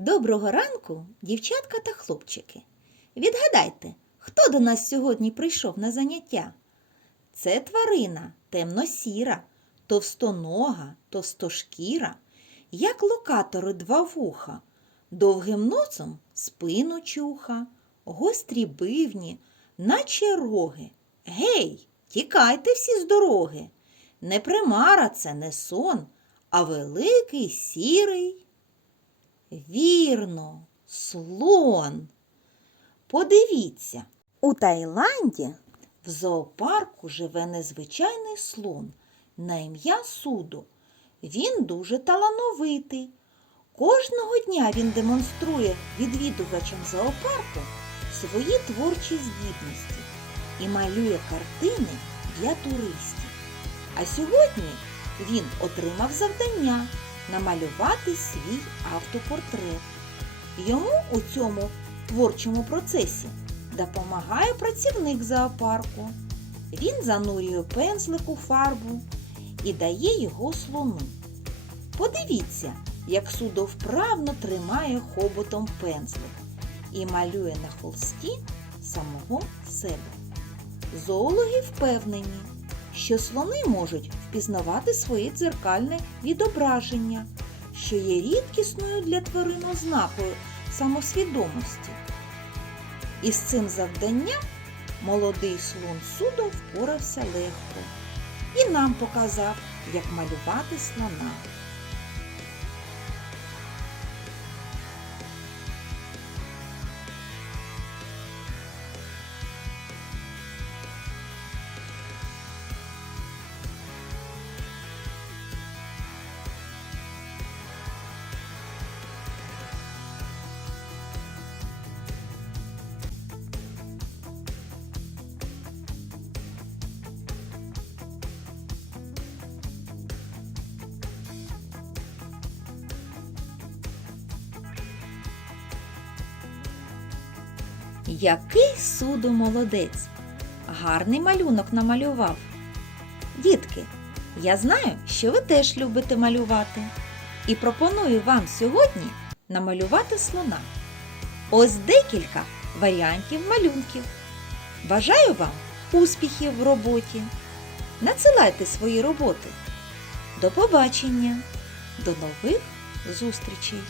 Доброго ранку, дівчатка та хлопчики. Відгадайте, хто до нас сьогодні прийшов на заняття? Це тварина темно-сіра, товстонога, товстошкіра, як локатори два вуха, довгим носом спину чуха, гострі бивні, наче роги. Гей, тікайте всі з дороги. Не примара це не сон, а великий сірий. Вірно, слон. Подивіться, у Таїланді в зоопарку живе незвичайний слон на ім'я Судо. Він дуже талановитий. Кожного дня він демонструє відвідувачам зоопарку свої творчі здібності і малює картини для туристів. А сьогодні він отримав завдання намалювати свій автопортрет. Йому у цьому творчому процесі допомагає працівник зоопарку. Він занурює пензлик у фарбу і дає його слону. Подивіться, як судо вправно тримає хоботом пензлик і малює на холсті самого себе. Зоологи впевнені, що слони можуть впізнавати своє дзеркальне відображення, що є рідкісною для тварин ознакою самосвідомості. І з цим завданням молодий слон судо впорався легко і нам показав, як малювати слона. Який судо молодець! Гарний малюнок намалював. Дітки, я знаю, що ви теж любите малювати. І пропоную вам сьогодні намалювати слона. Ось декілька варіантів малюнків. Бажаю вам успіхів в роботі. Надсилайте свої роботи. До побачення! До нових зустрічей!